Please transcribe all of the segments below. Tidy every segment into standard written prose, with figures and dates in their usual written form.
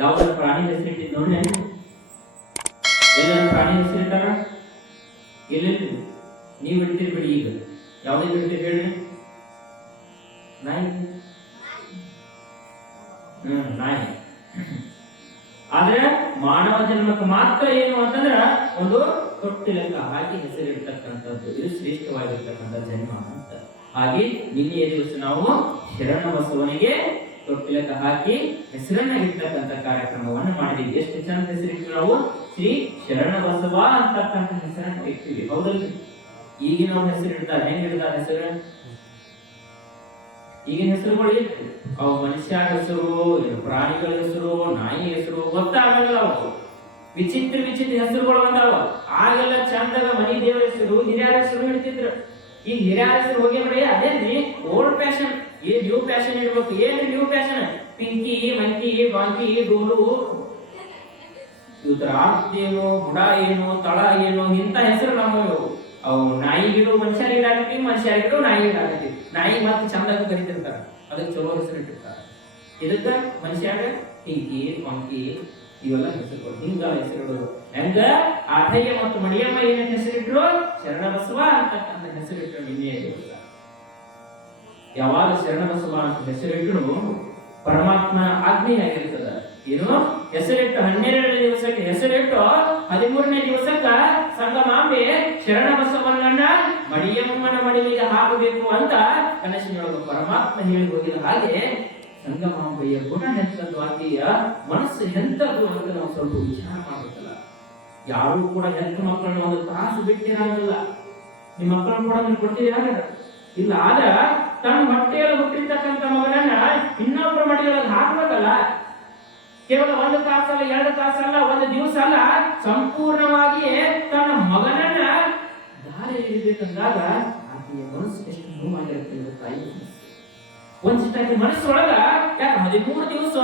ಯಾವ್ದಾದ್ರು ಪ್ರಾಣಿ ಹೆಸರಿಟ್ಟಿದ್ ನೋಡಿ, ಎಲ್ಲಾದ್ರೂ ಪ್ರಾಣಿ ಹೆಸರಿಟ್ಟಾರ? ಎಲ್ಲೆಲ್ಲಿ ನೀವು ಇಡ್ತೀರಿ ಬಿಡಿ. ಈಗ ಯಾವ್ದಕ್ಕೆ ಇಡ್ತೀರಿ ಹೇಳಿ? ನಾಯಿ. ನಾಯಿ. ಆದ್ರೆ ಮಾನವ ಜನ್ಮಕ್ಕೆ ಮಾತ್ರ ಏನು ಅಂತಂದ್ರ ಒಂದು ತೊಟ್ಟಿಲಕ್ಕ ಹಾಕಿ ಹೆಸರಿಡ್ತಕ್ಕಂಥದ್ದು, ಇದು ಶ್ರೇಷ್ಠವಾಗಿರ್ತಕ್ಕಂಥ ಜನ್ಮ ಅಂತ. ಹಾಗೆ ನಿನ್ನೆಯ ದಿವಸ ನಾವು ಶರಣಬಸವನಿಗೆ ತೊಟ್ಟಿಲಕ್ಕ ಹಾಕಿ ಹೆಸರನ್ನ ಇಡ್ತಕ್ಕಂಥ ಕಾರ್ಯಕ್ರಮವನ್ನು ಮಾಡಿದೀವಿ. ಎಷ್ಟು ಚಂದ ಹೆಸರಿಟ್ಟು ನಾವು ಶ್ರೀ ಶರಣಬಸವ ಅಂತಕ್ಕಂಥ ಹೆಸರನ್ನ ಇಡ್ತೀವಿ, ಹೌದಲ್ರಿ? ಈಗಿನ ಹೆಸರು ಇಡ್ತಾರೆ, ಹೆಂಗ್ ಇಡ್ತಾರೆ ಹೆಸರು? ಈಗಿನ ಹೆಸರುಗಳು ಇತ್ತು, ಅವು ಮನುಷ್ಯ ಹೆಸರು, ಪ್ರಾಣಿಗಳ ಹೆಸರು, ನಾಯಿ ಹೆಸರು ಗೊತ್ತಾಗಲ್ಲ. ಅವು ವಿಚಿತ್ರ ವಿಚಿತ್ರ ಹೆಸರುಗಳು ಬಂದಾವ. ಆಗೆಲ್ಲ ಚಂದಾಗ ಮನಿ ದೇವರ ಹೆಸರು, ಹಿರಿಯರ ಹೆಸರು ಇಡ್ತಿದ್ರು. ಈಗ ಹಿರಿಯರ ಹೆಸರು ಹೋಗಿ ಬಿಡಿ, ಅದೇನ್ರಿ ಓಲ್ಡ್ ಫ್ಯಾಷನ್. ಏನ್ ನ್ಯೂ ಫ್ಯಾಷನ್ ಇಡ್ಬೇಕು? ಏನ್ ನ್ಯೂ ಫ್ಯಾಷನ್? ಪಿಂಕಿ, ಮಂಕಿ, ಬಾಂಕಿ, ಡೋಲು, ಇವತ್ತರ ಏನು, ಬುಡ ಏನು, ತಳ ಏನು, ಇಂಥ ಹೆಸರು ನಮ್ಮವು. ಅವು ನಾಯಿಗಿಡು ಮನುಷ್ಯರಿಗೆ ಇಡಾಕತ್ತೀವಿ, ಮನುಷ್ಯರಿಗಿಡು ನಾಯಿ ಇಡಾಕತ್ತೀವಿ. ನಾಯಿ ಮತ್ತೆ ಚಂದಾಗ ಕರಿತಿರ್ತಾರ, ಅದಕ್ಕೆ ಚಲೋ ಹೆಸರು ಇಟ್ಟಿರ್ತಾರ. ಇದಕ್ಕ ಮನುಷ್ಯಾಗ ಪಿಂಕಿ, ಮಂಕಿ ಇವೆಲ್ಲ ಹೆಸರುಗಳು, ಹಿಂಗ ಹೆಸರುಗಳು. ಹೆಂಗ ಆಠಯ್ಯ ಮತ್ತು ಮಡಿಯಮ್ಮ ಏನ ಹೆಸರಿಟ್ರು? ಶರಣಬಸವ ಅಂತಕ್ಕಂಥ ಹೆಸರಿಟ್ರು ನಿನ್ನೆಯ ದಿವಸ. ಯಾವಾಗ ಶರಣಬಸವ ಅಂತ ಹೆಸರಿಟ್ಟರು ಪರಮಾತ್ಮನ ಆಜ್ಞೆ ಆಗಿರ್ತದ. ಏನು ಹೆಸರಿಟ್ಟು 12ನೇ ದಿವಸಕ್ಕೆ ಹೆಸರಿಟ್ಟು 13ನೇ ದಿವಸಕ್ಕ ಸಂಗಮಾಂಬೆ ಶರಣಬಸವನನ್ನ ಮಡಿಯಮ್ಮನ ಮಡಿಲಿಗೆ ಹಾಕಬೇಕು ಅಂತ ಕನಸಿನೊಳಗೆ ಪರಮಾತ್ಮ ಹೇಳಿ ಹೋಗಿದ ಹಾಗೆ ಸಂಗಮಾಂಬೆಯ ಗುಣ ಎಂತದ್ದು, ಆಕೆಯ ಮನಸ್ಸು ಎಂತದ್ದು ಅಂತ ನಾವು ಸ್ವಲ್ಪ ವಿಚಾರ ಮಾಡಬೇಕಲ್ಲ. ಯಾರು ಕೂಡ ಹೆತ್ತ ಮಕ್ಕಳನ್ನ ಒಂದು ತಾಸು ಬಿಟ್ಟಿರಂಗಿಲ್ಲ. ನಿಮ್ಮ ಮಕ್ಕಳನ್ನು ಕೂಡ ನೀವು ಕೊಡ್ತೀರಿ ಯಾರ? ಇಲ್ಲ. ಆದ್ರ ತನ್ನ ಹೊಟ್ಟೆಯಲ್ಲಿ ಹುಟ್ಟಿರ್ತಕ್ಕಂಥ ಮಗನನ್ನ ಇನ್ನೊಬ್ಬರ ಮಡಿಯೊಳಗೆ ಹಾಕ್ಬೇಕಲ್ಲ. ಕೇವಲ 1 ತಾಸಲ್ಲ, 2 ತಾಸಲ್ಲ, 1 ದಿವಸ ಅಲ್ಲ, ಸಂಪೂರ್ಣವಾಗಿ ತನ್ನ ಮಗನನ್ನ ದಾರಿ ಹಿಡಿಬೇಕಂದಾಗ ಆಕೆಯ ಮನಸ್ಸು ಎಷ್ಟು ನೋವಾಗಿರುತ್ತೆ ತಾಯಿ. ಒಂದಿಷ್ಟಾಗಿ ಮನಸ್ಸೊಳಗ ಯಾಕೆ 13 ದಿವಸ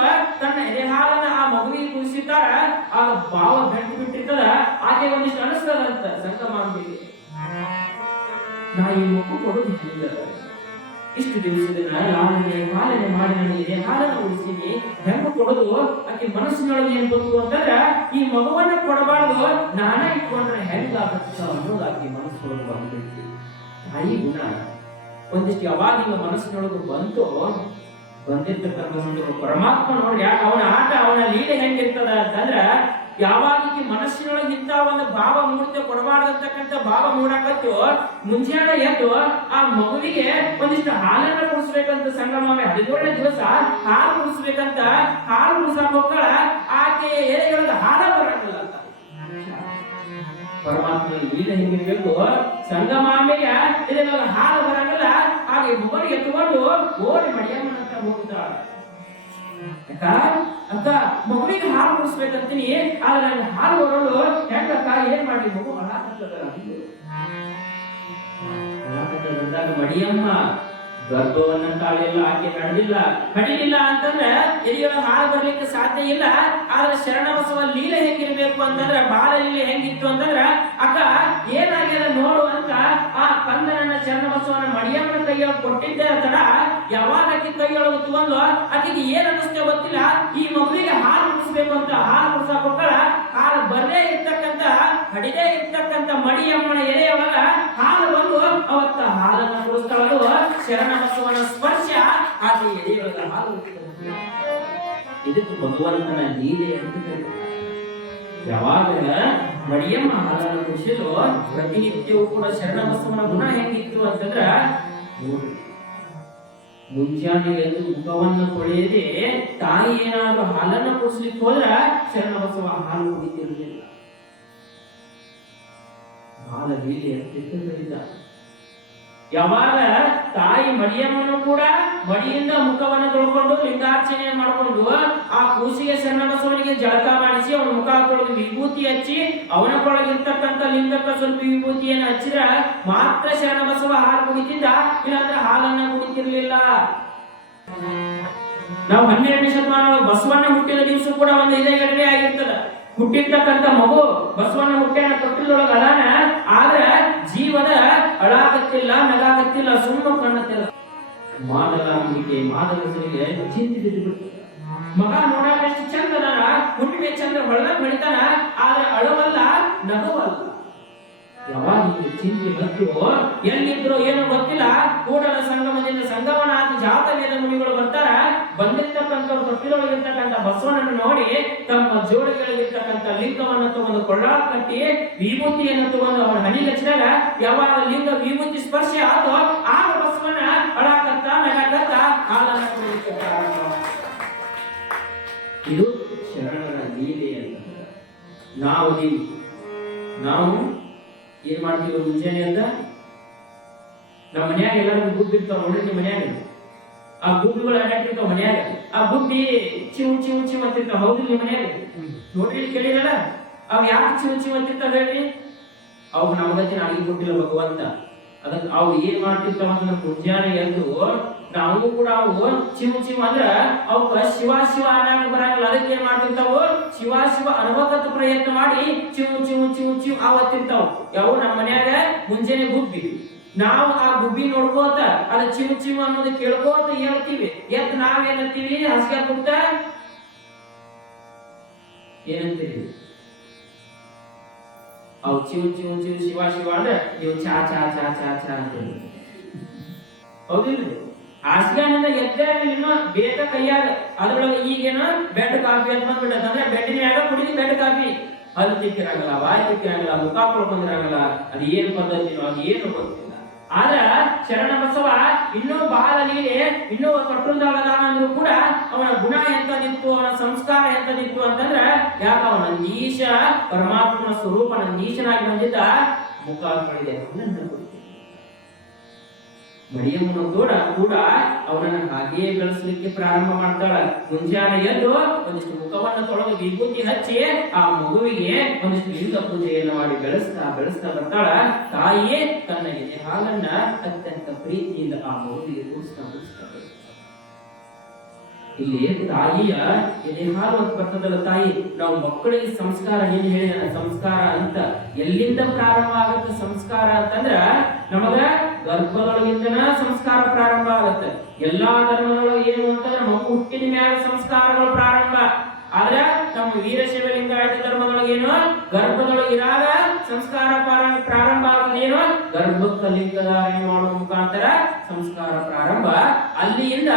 ತನ್ನ ಎದೆ ಹಾಲನ್ನ ಆ ಮಗುವಿಗೆ ಕುಡಿಸಿದ್ದಾರ, ಆಗ ಭಾವ ಬೆಟ್ಟು ಬಿಟ್ಟಿರ್ತದ. ಆಕೆ ಒಂದಿಷ್ಟು ಅನಿಸ್ತದಂತ ಸಂಗಮಾಂಬಿಗೆ, ನಾ ಈ ಮಗು ಕೊಡೋದು ಹೆಂಗ? ಇಷ್ಟು ದಿವಸದ ಲಾಲನೆ ಪಾಲನೆ ಮಾಡಿ ನನಗೆ ಹಾಲನ್ನು ಉಳಿಸಿನಿ, ಹೆಂಗ ಕೊಡೋದು? ಆಕೆ ಮನಸ್ಸಿನೊಳಗೆ ಏನ್ ಬಂತು ಅಂತಂದ್ರ ಈ ಮಗುವನ್ನ ಕೊಡಬಾರ್ದು, ನಾನ ಇಟ್ಕೊಂಡ್ರೆ ಹೆಂಗಾಗತ್ತ ಅನ್ನೋದು ಆಕೆ ಮನಸ್ಸೊಳಗೆ ಬಂದ್ಬಿಡ್ತಿ. ತಾಯಿ ಗುಣ ಒಂದಿಷ್ಟು ಯಾವಾಗ ಈಗ ಮನಸ್ಸಿನೊಳಗೆ ಬಂದಿರ್ತಕ್ಕಂಥ ಪರಮಾತ್ಮ ನೋಡಿ, ಯಾಕೆ ಅವನ ಆಟ, ಅವನ ಲೀಲೆ ಹೆಂಗಿರ್ತದ ಅಂತಂದ್ರ ಯಾವಾಗ ಮನಸ್ಸಿನೊಳಗೆ ಇಂತ ಒಂದು ಭಾವ ಮೂರ್ತಿ ಕೊಡಬಾರ್ದಂತಕ್ಕಂಥ ಭಾವ ಮೂಡಕತ್ತು ಮುಂಜಾನೆ ಎದ್ದು ಆ ಮಗುವಿಗೆ ಒಂದಿಷ್ಟು ಹಾಲನ್ನ ಕುಡಿಸ್ಬೇಕಂತ ಸಂಗಮವೇ 13ನೇ ದಿವಸ ಹಾಲು ಕುಡಿಸ್ಬೇಕಂತ ಹಾಲು ಕುಡಿಸಕ್ ಹೋಗ್ತಾಳ. ಆಕೆ ಎಲೆಯೊಳಗೆ ಹಾಲ ಬರಂಗಿಲ್ಲ ಅಂತ. ಪರಮಾತ್ಮ ಲೀಲೆ ಹೆಂಗಿರ್ಬೇಕು? ಸಂಗಮಾಮೆಯ ಎಲೆಯೊಳಗೆ ಹಾಲು ಬರಂಗಿಲ್ಲ. ಹಾಗೆ ಮಗುವಿಗೆ ಎತ್ತುಕೊಂಡು ಓಡಿ ಮಡಿಯಮ್ಮನ ಅಂತ ಹೋಗ್ತಾಳ. ಅಕ್ಕ ಮಗುವಿಗೆ ಹಾಲು ಕುಡಿಸ್ಬೇಕಂತೀನಿ, ಆದ್ರೆ ನಂಗೆ ಹಾಲು ಬರೋದು ಹೆಂಗಕ್ಕ? ಏನ್ ಮಾಡಿ? ಮಗು ಹಳಾಕತ್ತದಾಗ ಮಡಿಯಮ್ಮ ಗರ್ಭವನ್ನ ತಾಳಿಲ್ಲ, ಆಕೆ ಕಡಿಲಿಲ್ಲ ಅಂತಂದ್ರೆ ಎದೆಯೊಳಗೆ ಹಾಲು ಬರ್ಲಿಕ್ಕೆ ಸಾಧ್ಯ ಇಲ್ಲ. ಆದ್ರೆ ಶರಣಬಸವ ಲೀಲೆ ಹೆಂಗಿರ್ಬೇಕು ಅಂತಂದ್ರೆ, ಬಾಲ ಲೀಲೆ ಹೆಂಗಿತ್ತು ಅಂತಂದ್ರ, ಅಕ್ಕ ಏನಾಗ್ಯದ ನೋಡು ಅಂತ ಆ ಕಂದನನ್ನ ಶರಣಬಸವನ ಮಡಿಯಮ್ಮನ ಕೈಯೊಳಗೆ ಕೊಟ್ಟಿದ್ದೆ ತಡ ಯಾವಾಗ ಆಕೆ ಕೈಯೊಳಗೆ ತಗೊಂಡು ಆಕೆಗೆ ಏನ್ ಅನ್ನಿಸ್ತೇ ಗೊತ್ತಿಲ್ಲ, ಈ ಮಗುವಿಗೆ ಹಾಲು ಕುಡಿಸ್ಬೇಕು ಅಂತ ಹಾಲು ಕುಡಿಸಕ್ ಹೋಗ್ತಾಳ. ಹಾಲು ಬರ್ದೇ ಇರ್ತಕ್ಕಂಥ ಹಡಿದೇ ಇರ್ತಕ್ಕಂಥ ಮಡಿಯಮ್ಮನ ಎಲೆಯೊಳಗ ಹಾಲು ಬಂದು ಅವತ್ತ ಹಾಲನ್ನ ಕುಡಿಸ್ತಾಳು. ಶರಣಬಸವನ ಸ್ಪರ್ಶ ಆಕೆ ಎಲೆಯೊಳಗ ಹಾಲು. ಇದಕ್ಕೆ ಭಗವಂತನ ಲೀಲೆ ಅಂತ ಕರೀತಾರೆ. ಯಾವಾಗ ಮಡಿಯಮ್ಮ ಹಾಲನ್ನು ಕುಡಿಸಲು ಪ್ರತಿನಿತ್ಯವೂ ಕೂಡ ಶರಣಬಸವನ ಗುಣ ಹೆಂಗಿತ್ತು ಅಂತಂದ್ರ, ಮುಂಜಾನೆ ಎದ್ದು ಮುಖವನ್ನು ತೊಳೆಯದೆ ತಾಯಿ ಏನಾದ್ರೂ ಹಾಲನ್ನು ಕುಡಿಸ್ಲಿಕ್ಕೆ ಹೋದ್ರ ಶರಣಬಸವ ಹಾಲು ಕುಡಿತಿರಲಿಲ್ಲ. ಹಾಲ ಲೀಲೆ ಅಂತ. ಯಾವಾಗ ತಾಯಿ ಮಡಿಯಮ್ಮನ್ನು ಕೂಡ ಮಡಿಯಿಂದ ಮುಖವನ್ನು ತೊಳ್ಕೊಂಡು ಲಿಂಗಾರ್ಚನೆ ಮಾಡಿಕೊಂಡು ಆ ಕೂಸಿಗೆ ಶರಣಬಸವನಿಗೆ ಜಳಕ ಮಾಡಿಸಿ ಅವನ ಮುಖ ತೊಳೆದು ವಿಭೂತಿ ಹಚ್ಚಿ ಅವನ ಕೊಳಗಿರ್ತಕ್ಕಂಥ ಲಿಂಗಕ್ಕ ಸ್ವಲ್ಪ ವಿಭೂತಿಯನ್ನು ಹಚ್ಚಿದ್ರ ಮಾತ್ರ ಶರಣಬಸವ ಹಾಲು ಕುಡಿತಿದ್ದ, ಇಲ್ಲಾಂದ್ರೆ ಹಾಲನ್ನ ಕುಡಿತಿರ್ಲಿಲ್ಲ. ನಾವು 12ನೇ ಶತಮಾನ ಬಸವಣ್ಣ ಹುಟ್ಟಿದ ದಿವಸ ಕೂಡ ಒಂದು ಇದೇ ಘಟನೆ ಆಗಿರ್ತದ. ಹುಟ್ಟಿರ್ತಕ್ಕಂಥ ಮಗು ಬಸವಣ್ಣ ಹುಟ್ಟಿನ ತೊಟ್ಟಿಲೊಳಗ ಅದಾನ, ಆದ್ರ ಜೀವದ ಅಳಾಕತ್ತಿಲ್ಲ, ನಗಾಕತ್ತಿಲ್ಲ, ಸುಮ್ಮ ಕಾಣತ್ತಿಲ್ಲ. ಮಾದಲ ಅಂಬಿಕೆ ಮಾದಲ ಸಿರಿಗೆ ಚಿಂತಿದ್ದು ಮಗ ನೋಡಾಕ ಎಷ್ಟು ಚಂದ ಅದಾನ, ಹಾಕಿದ್ರೆ ಹೊಳ್ಳ ಹೊಡಿತಾನ, ಆದ್ರೆ ಅಳವಲ್ಲ, ನಗುವಲ್ಲ. ಯಾವಾಗ ಚಿಂತೆ ಮತ್ತು ಎಲ್ಲಿದ್ರು ಏನೋ ಗೊತ್ತಿಲ್ಲ, ಕೂಡಲ ಸಂಗಮದಿಂದ ಸಂಗಮನಾಥ ಜಾತವೇದ ಮುನಿಗಳು ಬರ್ತಾರ. ಬಂದಿರ್ತಕ್ಕಂಥವ್ರು ತೊಟ್ಟಿಲೊಳಗಿರ್ತಕ್ಕಂಥ ಬಸವನನ್ನು ನೋಡಿ ತಮ್ಮ ಜೋಡಿಗಳಿರ್ತಕ್ಕಂಥ ಲಿಂಗವನ್ನು ತಗೊಂಡು ಕೊಳ್ಳಾಳ ಕಟ್ಟಿ ವಿಭೂತಿಯನ್ನು ತಗೊಂಡು ಅವನ ಹನಿ ಹಚ್ಚಿದಾಗ ಯಾವಾಗ ಲಿಂಗ ವಿಭೂತಿ ಸ್ಪರ್ಶ ಆತೋ ಆಗ ಬಸವನ ಅಳಾಕತ್ತ ನಗಾಕತ್ತ ಹಾಲನ್ನ ಕುಡಿಲಿಕ್ಕೆ ಪ್ರಾರಂಭ. ಇದು ಶರಣರ ಲೀಲೆ ಅಂತ. ನಾವು ಏನ್ ಮಾಡ್ತೀವಿ ಮುಂಜಾನೆ ಅಂತ ನಮ್ಮ ಮನ್ಯಾಗ ಎಲ್ಲರಿಗೂ ಗುಬ್ಬಿರ್ತಾವ ನೋಡ್ರಿ. ನಿಮ್ಮ ಮನ್ಯಾಗ ಆ ಗುಬ್ಬಿಗಳು ಅಡ್ಡಾಡ್ತಿರ್ತಾವ ಮನ್ಯಾಗ. ಆ ಗುಬ್ಬಿ ಚಿವ್ ಚಿವ್ ಚಿವ್ ಅಂತಿರ್ತಾವ. ಹೌದು ನಿಮ್ಮ ಮನ್ಯಾಗ ನೋಡ್ರಿ, ಕೇಳಿರಲ್ಲ? ಅವ್ ಯಾಕೆ ಚಿವ್ ಚಿವ್ ಅಂತಿರ್ತಾವ ಹೇಳ್ರಿ? ಅವು ನಮಗತಿ ನಾಗಿ ಕೊಟ್ಟಿಲ್ಲ ಭಗವಂತ. ಅದಕ್ಕೆ ಅವು ಏನ್ ಮಾಡ್ತಿರ್ತಾವ ಅಂತ ಮುಂಜಾನೆ ಎದ್ದು ನಾವು ಕೂಡ ಅವು ಚಿವ್ ಚಿವ್ ಅಂದ್ರ ಅವಕ್ಕ ಶಿವ ಶಿವ ಅನ್ನಕ ಬರಂಗಿಲ್ಲ. ಅದಕ್ಕೆ ಏನ್ ಮಾಡ್ತಿರ್ತಾವ? ಶಿವ ಶಿವ ಅನ್ಬೇಕಂತ ಪ್ರಯತ್ನ ಮಾಡಿ ಚಿವ್ ಚಿವ್ ಚಿವ್ ಚಿವ್ ಆವತ್ತಿರ್ತಾವ. ಯಾವ ನಮ್ಮ ಮನ್ಯಾಗ ಮುಂಜಾನೆ ಗುಬ್ಬಿ. ನಾವು ಆ ಗುಬ್ಬಿ ನೋಡ್ಕೋತ ಅದ ಚಿವ್ ಚಿವ್ ಅನ್ನೋದು ಕೇಳ್ಕೋತ ಹೇಳ್ತೀವಿ. ಎತ್ ನಾವೇನಂತೀವಿ? ಹಸ್ಗ ಕುಟ್ಟ ಏನಂತೀವಿ? ಅವು chew chew chew Shiva Shiva ಅಂದ್ರೆ ನೀವು ಚಾ ಚಾ ಚಾ ಚಾ ಚಾ ಅಂತೀವಿ. ಹೌದಿಲ್ರಿ? ಹಾಸಿಗೆನಿಂದ ಎದ್ದೇ ಇನ್ನು ಬೇಕ ಕೈಯಾಗ ಅದ್ರೊಳಗೆ ಈಗೇನು ಬೆಡ್ ಕಾಫಿ ಅಂತ ಬಂದ್ಬಿಟ್ಟದ. ಅಂದ್ರೆ ಬೆಡ್ಡಿನ್ಯಾಗ ಕುಡಿದು ಬೆಡ್ ಕಾಫಿ. ಹಲ್ಲು ತಿಕ್ಕಿರಂಗಲ್ಲ, ಬಾಯಿ ತಿಕ್ಕಿರಂಗಲ್ಲ, ಮುಖ ಕೊಳ್ಕೊಂಡಿರಂಗಲ್ಲ. ಅದು ಏನು ಪದ್ಧತಿನೋ ಅದು ಏನು ಗೊತ್ತಿಲ್ಲ. ಆದ್ರ ಶರಣ ಬಸವ ಇನ್ನೂ ಬಹಳ ಲೀಲೆ, ಇನ್ನೂ ತೊಟ್ಟುಲ್ದಾಳದಾನ ಅಂದ್ರೂ ಕೂಡ ಅವನ ಗುಣ ಎಂತದಿತ್ತು, ಅವನ ಸಂಸ್ಕಾರ ಎಂತದಿತ್ತು ಅಂತಂದ್ರ ಯಾಕ ಅವನ ನಂದೀಶ ಪರಮಾತ್ಮನ ಸ್ವರೂಪ ನಂದೀಶನಾಗಿ ಬಂದಿದ್ದ. ಮುಖ ಮಾಡಿದೆ ಮರಿಯಮ್ಮನ ಕೂಡ ಅವನನ್ನ ಹಾಗೆಯೇ ಬೆಳೆಸಲಿಕ್ಕೆ ಪ್ರಾರಂಭ ಮಾಡ್ತಾಳ. ಮುಂಜಾನೆ ಎದ್ದು ಒಂದಿಷ್ಟು ಮುಖವನ್ನು ತೊಳೆದು ವಿಭೂತಿ ಹಚ್ಚಿ ಆ ಮಗುವಿಗೆ ಒಂದಿಷ್ಟು ಲಿಂಗ ಪೂಜೆಯನ್ನು ಮಾಡಿ ಬೆಳೆಸ್ತಾ ಬರ್ತಾಳ. ತಾಯಿಯೇ ತನ್ನ ಎದೆ ಹಾಲನ್ನ ಅತ್ಯಂತ ಪ್ರೀತಿಯಿಂದ ಆ ಮಗುವಿಗೆ ಕೂಡಿಸ್ತಾ ಇಲ್ಲಿ ತಾಯಿಯ ಎದೆ ಹಾಲು ಅಂತ ಬರ್ತದಲ್ಲ. ತಾಯಿ ನಾವು ಮಕ್ಕಳಿಗೆ ಸಂಸ್ಕಾರ ಏನ್ ಹೇಳಿದ ಸಂಸ್ಕಾರ ಅಂತ ಎಲ್ಲಿಂದ ಪ್ರಾರಂಭ ಆಗುತ್ತೆ ಸಂಸ್ಕಾರ ಅಂತಂದ್ರ ನಮಗ ಗರ್ಭದೊಳಗಿಂದನ ಸಂಸ್ಕಾರ ಪ್ರಾರಂಭ ಆಗುತ್ತೆ. ಎಲ್ಲಾ ಧರ್ಮದೊಳಗೆ ಏನು ಅಂತಂದ್ರೆ ಮಗು ಹುಟ್ಟಿದ ಮ್ಯಾಲ ಸಂಸ್ಕಾರಗಳು ಪ್ರಾರಂಭ. ಆದ್ರೆ ನಮ್ಮ ವೀರಶೈವ ಲಿಂಗಾಯತ ಧರ್ಮದೊಳಗೆ ಏನು ಗರ್ಭದೊಳಗಿರಾಗ ಸಂಸ್ಕಾರ ಪ್ರಾರಂಭ ಆಗೋದೇನು ಗರ್ಭಕ್ಕ ಲಿಂಗಧಾರಣೆ ಮಾಡುವ ಮುಖಾಂತರ ಸಂಸ್ಕಾರ ಪ್ರಾರಂಭ. ಅಲ್ಲಿಯಿಂದ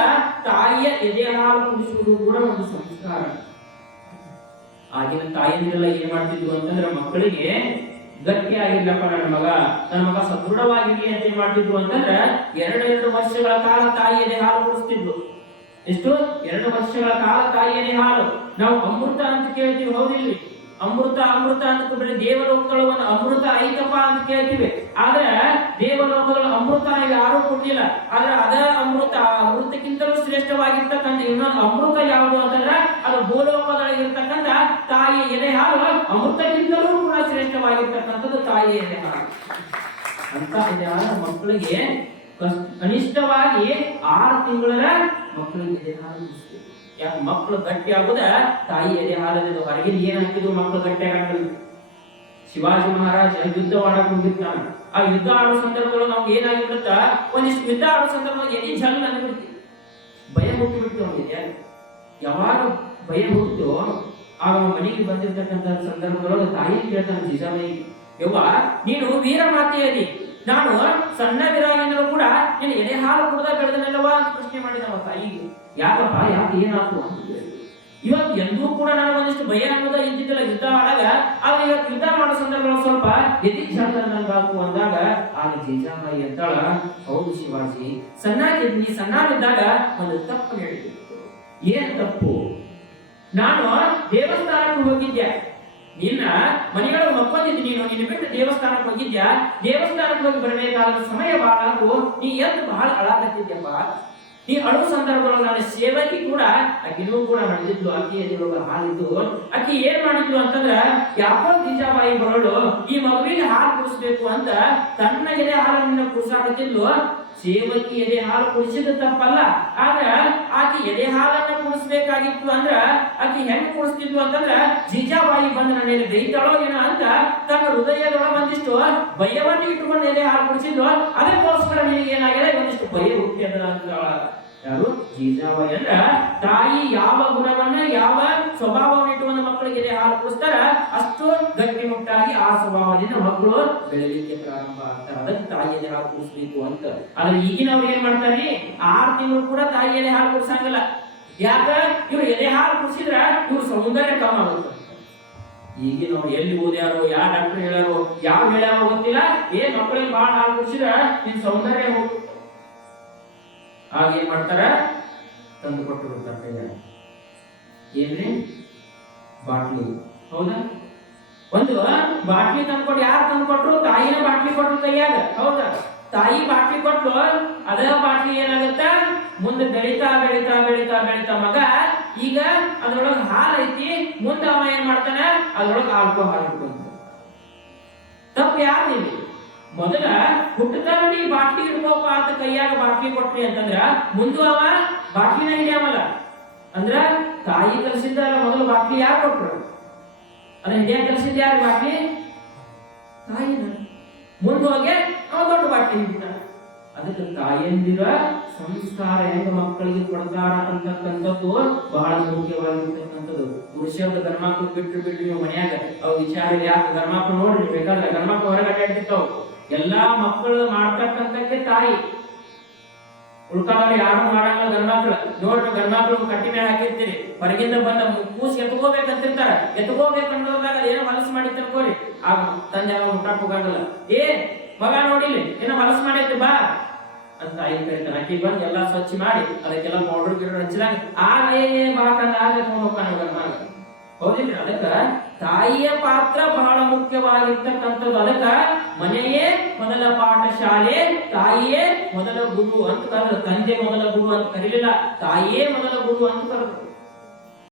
ತಾಯಿಯ ಎದೆ ಹಾಲು ಕುಡಿಸುವುದು ಕೂಡ ಒಂದು ಸಂಸ್ಕಾರ. ಆಗಿನ ತಾಯಿಯಂದಿರೆಲ್ಲ ಏನ್ ಮಾಡ್ತಿದ್ರು ಅಂತಂದ್ರೆ ಮಕ್ಕಳಿಗೆ ಗಟ್ಟಿಯಾಗಿರ್ಲಪ್ಪ ನನ್ನ ಮಗ ಸದೃಢವಾಗಿರ್ಲಿ ಅಂತ ಏನ್ ಮಾಡ್ತಿದ್ರು ಅಂತಂದ್ರೆ 2 ವರ್ಷಗಳ ಕಾಲ ತಾಯಿ ಎದೆ ಹಾಲು ಕುಡಿಸ್ತಿದ್ರು. ಎಷ್ಟು? 2 ವರ್ಷಗಳ ಕಾಲ ತಾಯಿ ಎದೆ ಹಾಲು. ನಾವು ಅಮೃತ ಅಂತ ಕೇಳ್ತೀವಿ, ಹೌದಿಲ್ರಿ? ಅಮೃತ ಅಮೃತ ಅಂತ ಬರೀ ದೇವಲೋಕಗಳು ಒಂದು ಅಮೃತ ಐತಪ್ಪ ಅಂತ ಕೇಳ್ತೀವಿ. ಆದ್ರೆ ದೇವಲೋಕಗಳ ಅಮೃತ ಯಾರು ಕೊಟ್ಟಿಲ್ಲ. ಆದ್ರೆ ಅದ ಅಮೃತಕ್ಕಿಂತಲೂ ಶ್ರೇಷ್ಠವಾಗಿರ್ತಕ್ಕಂಥ ಇನ್ನೊಂದು ಅಮೃತ ಯಾವುದು ಅಂತಂದ್ರೆ ಅದು ಭೂಲೋಕದೊಳಗಿರ್ತಕ್ಕಂಥ ತಾಯಿ ಎದೆ ಹಾಲು. ಅಮೃತಕ್ಕಿಂತಲೂ ಕೂಡ ಶ್ರೇಷ್ಠವಾಗಿರ್ತಕ್ಕಂಥದ್ದು ತಾಯಿ ಎದೆ ಹಾಲು. ಅಂತ ಎದೆ ಹಾಲು ಮಕ್ಕಳಿಗೆ ಕನಿಷ್ಠವಾಗಿ 6 ತಿಂಗಳ ಮಕ್ಕಳಿಗೆ ಎದೆ ಹಾಲು. ಯಾಕೆ ಮಕ್ಕಳು ಗಟ್ಟಿ ಆಗುದ ತಾಯಿ ಎದೆ ಹಾಲದ ಹೊರಗಿನ ಏನ್ ಹಾಕಿದ್ರು ಮಕ್ಕಳು ಗಟ್ಟಿ ಆಗಲ್ಲ. ಶಿವಾಜಿ ಮಹಾರಾಜ ಯುದ್ಧ ಆಡಕ್ ಹೋಗಿರ್ತಾನೆ. ಆ ಯುದ್ಧ ಆಡೋ ಸಂದರ್ಭದೊಳಗೆ ನಾವು ಏನಾಗಿಬಿಡುತ್ತ ಒಂದಿಷ್ಟು ಯುದ್ಧ ಆಡೋ ಸಂದರ್ಭದಲ್ಲಿ ಎದೆ ಜಲ್ ಅಂದ್ಬಿಡ್ತೀವಿ. ಭಯ ಹುಟ್ಟಿ ಬಿಡ್ತೀವಿ ಅವನಿಗೆ. ಯಾವಾಗ ಭಯ ಹುಟ್ಟು ಆಗ ಮನೆಗೆ ಬಂದಿರ್ತಕ್ಕಂಥ ಸಂದರ್ಭದೊಳಗೆ ತಾಯಿ ಕೇಳ್ತಾನೆ ಜಿಜಾಬಾಯಿ, ಯವ್ವ ನೀನು ವೀರ ಮಾತೆಯದಿ, ನಾನು ಸಣ್ಣ ವಿರಾಗಿನೂ ಕೂಡ ನೀನು ಎದೆ ಹಾಲು ಕುಡ್ದ ಬೆಳೆದನಲ್ಲವಾ ಅಂತ ಪ್ರಶ್ನೆ ಮಾಡಿದವ ತಾಯಿಗೆ. ಯಾಕಪ್ಪ ಯಾಕೆ ಏನಾಯ್ತು ಅಂತ. ಇವತ್ತು ಎಂದೂ ಕೂಡ ನಾನು ಒಂದಿಷ್ಟು ಭಯ ಅನ್ನೋದ ಇದ್ದಿದ್ದಲ್ಲ ಯುದ್ಧ ಆಡಾಗ. ಆದ್ರೆ ಇವತ್ತು ಯುದ್ಧ ಮಾಡೋ ಸಂದರ್ಭದಲ್ಲಿ ಸ್ವಲ್ಪ ಎದಿ ಜಾಗು ಅಂದಾಗ ಆಗ ಜೇಜಾಬಾಯಿ ಅಂತಾಳ, ಹೌದು ಶಿವಾಜಿ, ಸಣ್ಣಾಗಿದ್ದಾಗ ಒಂದು ತಪ್ಪು ಹೇಳಿದ್ರು. ಏನ್ ತಪ್ಪು? ನಾನು ದೇವಸ್ಥಾನಕ್ಕೆ ಹೋಗಿದ್ದೆ, ನಿನ್ನ ಮನೆಯೊಳಗೆ ಮಕ್ಕೊಂಡಿದ್ದು ನೀನು, ನಿನ್ನ ಬಿಟ್ಟು ದೇವಸ್ಥಾನಕ್ಕೆ ಹೋಗಿದ್ಯಾ. ದೇವಸ್ಥಾನಕ್ಕೆ ಹೋಗಿ ಬರಬೇಕಾದ ಸಮಯ ಬಹಳ ಆಯ್ತು. ನೀ ಎದ್ದು ಬಹಳ ಅಳಾಕತ್ತಿದ್ಯಪ್ಪ. ನೀ ಅಳು ಸಂದರ್ಭದೊಳಗೆ ನಾನು ಸೇವಕಿ ಕೂಡ ಆಕಿನೂ ಕೂಡ ನಡೆದಿದ್ಲು. ಆಕಿ ಎದುರೊಳಗೆ ಹಾಲಿದ್ದು. ಆಕಿ ಏನ್ ಮಾಡಿದ್ಲು ಅಂತಂದ್ರ ಯಾಕೋ ಜೀಜಾಬಾಯಿ ಬರಲು ಈ ಮಗುವಿಗೆ ಹಾಲು ಕುಡಿಸ್ಬೇಕು ಅಂತ ತನ್ನ ಎದೆ ಹಾಲನ್ನ ಕುಡಿಸಾಕತ್ತಿದ್ಲು. ಸೇವಕಿ ಎದೆ ಹಾಲು ಕುಡಿಸಿದ ತಪ್ಪಲ್ಲ. ಆದ್ರ ಆಕಿ ಎದೆ ಹಾಲನ್ನ ಕುಡಿಸ್ಬೇಕಾಗಿತ್ತು ಅಂದ್ರ ಆಕಿ ಹೆಂಗ್ ಕುಡಿಸ್ತಿದ್ಲು ಅಂತಂದ್ರ ಜೀಜಾಬಾಯಿ ಬಂದು ನನ್ನ ಬೈತಾಳೋ ಏನೋ ಅಂತ ತನ್ನ ಹೃದಯದೊಳಗೆ ಒಂದಿಷ್ಟು ಭಯವನ್ನು ಇಟ್ಟುಕೊಂಡು ಎದೆ ಹಾಲು ಕುಡಿಸಿದ್ಲು. ಅದಕ್ಕೋಸ್ಕರ ನಿನಗೆ ಏನಾಗಿದೆ ಒಂದಿಷ್ಟು ಭಯ ಹುಟ್ಟಿದ ಅಂತ ಯಾರು ಜೀಜಾಬಾಯಿ ಅಂದ್ರ ತಾಯಿ ಯಾವ ಗುಣವನ್ನ ಯಾವ ಸ್ವಭಾವವನ್ನು ಇಟ್ಟುಕೊಂಡು ಮಕ್ಕಳಿಗೆ ಎದೆ ಹಾಲು ಕುಡಿಸ್ತಾರ ಅಷ್ಟು ಗಟ್ಟಿಮುಟ್ಟಾಗಿ ಆ ಸ್ವಭಾವದಿಂದ ಮಕ್ಕಳು ಬೆಳಲಿಕ್ಕೆ ಪ್ರಾರಂಭ ಆಗ್ತಾರೆ. ಅದಕ್ಕೆ ತಾಯಿ ಎದೆ ಹಾಲು ಕುಡಿಸ್ಬೇಕು ಅಂತ. ಆದ್ರೆ ಈಗಿನವ್ರು ಏನ್ ಮಾಡ್ತಾರೆ, 6 ತಿಂಗಳು ಕೂಡ ತಾಯಿ ಎದೆ ಹಾಲು ಕುಡಿಸಂಗಿಲ್ಲ. ಯಾಕ? ಇವ್ರು ಎದೆ ಹಾಲು ಕುಡಿಸಿದ್ರ ಇವ್ರ ಸೌಂದರ್ಯ ಕಮ್ಮಿ ಆಗುತ್ತೆ. ಈಗಿನವ್ರು ಎಲ್ಲಿ ಓದ್ಯಾರೋ, ಯಾವ ಡಾಕ್ಟರ್ ಹೇಳ್ಯಾರೋ, ಯಾವ ಹೇಳ್ಯಾರೋ ಗೊತ್ತಿಲ್ಲ, ಏನ್ ಮಕ್ಕಳಿಗೆ ಬಾಳ ಹಾಲು ಕುಡಿಸಿದ್ರ ನಿನ್ ಸೌಂದರ್ಯ ಹೋಗುತ್ತೆ. ಆಗ ಏನ್ ಮಾಡ್ತಾರ, ತಂದು ಕೊಟ್ಟು ಬಿಡ್ತಾರೆ. ಏನ್ರಿ? ಬಾಟ್ಲಿ. ಹೌದಾ? ಒಂದು ಬಾಟ್ಲಿ ತಂದ್ಕೊಟ್ಟು, ಯಾರು ತಂದ್ಕೊಟ್ರು? ತಾಯಿನ ಬಾಟ್ಲಿ ಕೊಟ್ರು ಕೈಯಾಗ. ಹೌದಾ? ತಾಯಿ ಬಾಟ್ಲಿ ಕೊಟ್ಟು ಅದ ಬಾಟ್ಲಿ ಏನಾಗುತ್ತ, ಮುಂದೆ ಬೆಳಿತಾ ಬೆಳಿತಾ ಬೆಳಿತಾ ಬೆಳಿತಾ ಮಗ ಈಗ ಅದ್ರೊಳಗೆ ಹಾಲು ಐತಿ, ಮುಂದೆ ಅವ ಏನ್ ಮಾಡ್ತಾನ, ಅದ್ರೊಳಗೆ ಆಲ್ಕೋಹಾಲ್ ಇಟ್ಕೊಂತ. ತಪ್ಪು ಯಾರಿಲ್ಲ. ಮೊದಲ ಹುಟ್ಟುತ್ತಾನೆ ಬಾಟ್ಲಿ ಇಡ್ಕೋಪ ಅಂತ ಕೈಯಾಗ ಬಾಟ್ಲಿ ಕೊಟ್ರಿ ಅಂತಂದ್ರ ಮುಂದೆ ಅವ ಬಾಟ್ಲಿನ ಹಿಡಿಯಾಮಲ್ಲ. ಅಂದ್ರ ತಾಯಿ ಕಲಿಸಿದ್ದ ಮೊದಲು ಬಾಟ್ಲಿ ಯಾರು ಕೊಟ್ರು? ಅದನ್ನ ಹಿಡಿಯಾಕ ಕಲಿಸಿದ ಯಾರು? ಬಾಟ್ಲಿ ತಾಯಿನ. ಮುಂದೆ ಹೋಗಿ ಅವ ದೊಡ್ಡ ಬಾಟ್ಲಿ ಹಿಡಿತಾನ. ಅದಕ್ಕೆ ತಾಯಿಯಂದಿರ ಸಂಸ್ಕಾರ ಹೆಂಗ ಮಕ್ಕಳಿಗೆ ಕೊಡ್ತಾರ ಅಂತಕ್ಕಂಥದ್ದು ಬಹಳ ಮುಖ್ಯವಾಗಿರ್ತಕ್ಕಂಥದ್ದು. ಪುರುಷದ ಗರ್ಮಕ್ಳು ಬಿಟ್ಟು ನೀವು ಮನ್ಯಾಗ ಅವ್ ವಿಚಾರ ಯಾಕೆ ಗರ್ಮಕ್ಳು ನೋಡ್ರಿ, ಬೇಕಾದ್ರೆ ಗರ್ಮಕ್ಳು ಹೊರಗೆ ಅಡ್ಡಾಡ್ತಿರ್ತಾವ. ಎಲ್ಲಾ ಮಕ್ಕಳು ಮಾಡ್ತಕ್ಕಂಥಕ್ಕೆ ತಾಯಿ. ಉಳ್ಕಾಲ ಯಾರು ಮಾಡಂಗ ಗರ್ಮಕ್ಳು ನೋಡ್ರಿ, ಗರ್ಮಕ್ಳು ಕಟ್ಟಿ ಮೇಲೆ ಹಾಕಿರ್ತೀರಿ, ಹೊರಗಿಂದ ಬಂದ ಕೂಸ್ ಎತ್ಕೋಬೇಕಂತಿರ್ತಾರ. ಎತ್ಕೋಬೇಕಂದಾಗ ಏನೋ ಮನಸ್ಸು ಮಾಡಿ ತಿಳ್ಕೊರಿ, ಆ ತಂದೆ ಯಾವ ಊಟಕ್ಕೆ ಹೋಗಂಗಿಲ್ಲ. ಏ ಮಗ ನೋಡಿಲಿ ಏನೋ ಮನಸ್ಸು ಮಾಡೈತಿ ಬಾ ಅಂತ ತಾಯಿ ಕರೀತಾರ. ಆಕಿ ಬಂದು ಎಲ್ಲಾ ಸ್ವಚ್ಛ ಮಾಡಿ ಅದಕ್ಕೆಲ್ಲ ಪೌಡರ್ ಗಿಡರ್ ಹಚ್ಚಿದಾಗ ಆಗೇ ಬಾಕಂದ ಗರ್ಮ. ಹೌದಿಲ್ಲ? ಅದಕ್ಕ ತಾಯಿಯ ಪಾತ್ರ ಬಹಳ ಮುಖ್ಯವಾಗಿರ್ತಕ್ಕಂಥದ್ದು. ಅದಕ್ಕ ಮನೆಯೇ ಮೊದಲ ಪಾಠಶಾಲೆ, ತಾಯಿಯೇ ಮೊದಲ ಗುರು ಅಂತ ಕರೆದ್ರು. ತಂದೆ ಮೊದಲ ಗುರು ಅಂತ ಕರೀಲಿಲ್ಲ, ತಾಯಿಯೇ ಮೊದಲ ಗುರು ಅಂತ ಕರೆದ್ರು.